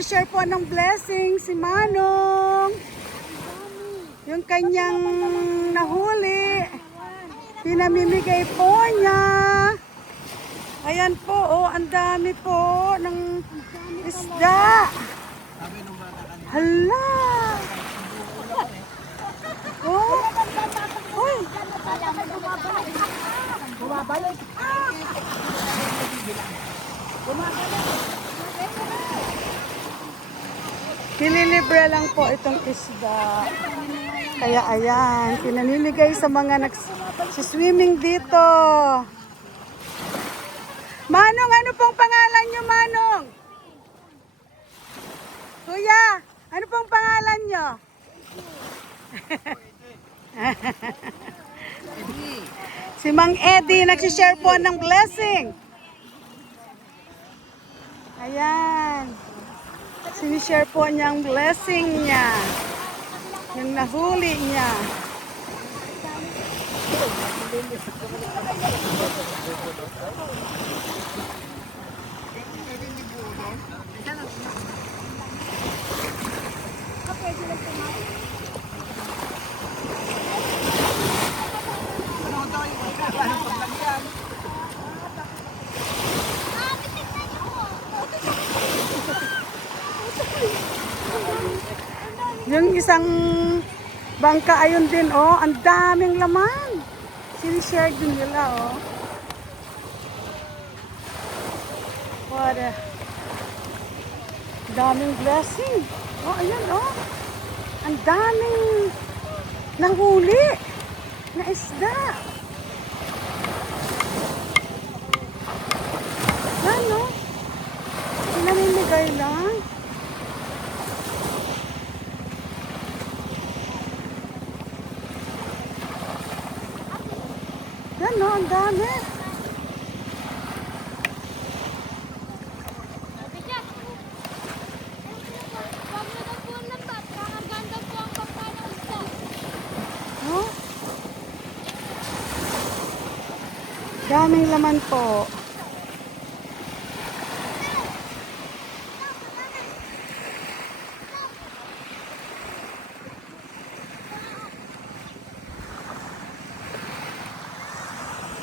nagsishare po ng blessing si Manong. Yung kanyang nahuli, pinamimigay po niya. Ayan po, oh, ang dami po ng isda. Hala! Oh! Uy! Bumabalik. Nililibre lang po itong isda. Kaya ayan, pinamimigay sa mga nagsiswimming dito. Manong, ano pong pangalan nyo, Manong? Kuya, ano pong pangalan nyo? Si Mang Eddie nagsishare po ng blessing. Ayan. Sinishare po niya ang blessing niya. Yung nahuli niya. Yung isang bangka ayun din, oh, ang daming laman. Sinishare din nila, oh. What a daming blessing. Oh, ayan, oh. Ang daming nahuli na isda. Yan, oh. Pinamimigay lang. Yan, no, ang dami. Oh? Daming laman po.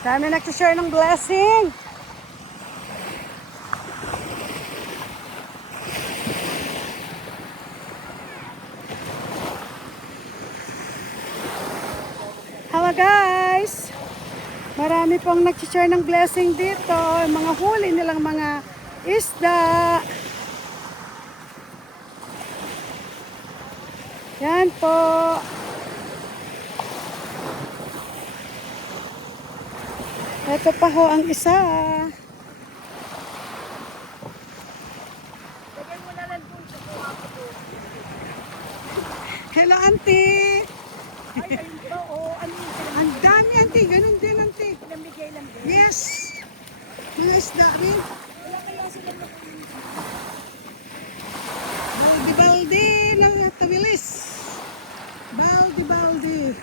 Dami nagsishare ng blessing. Hello guys! Marami pong nagsishare ng blessing dito. Mga huli nilang mga isda. Yan po. Ito pa ho ang isa. Hello, auntie. Ang dami, auntie. Ganun din, auntie. Yes. Mga isda rin. Baldi-baldi ng tawilis. Baldi-baldi.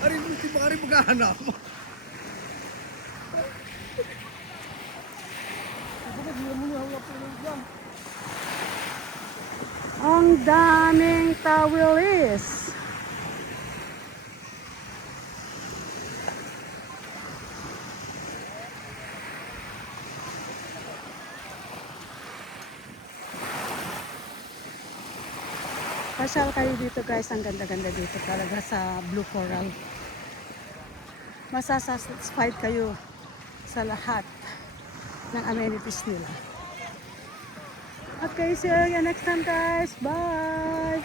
Hari mesti bakari bukan Ang daming tawilis. Pasyal kayo dito guys, ang ganda-ganda dito talaga sa Blue Coral. Masasatisfied kayo sa lahat ng amenities nila. Okay, see you next time guys. Bye!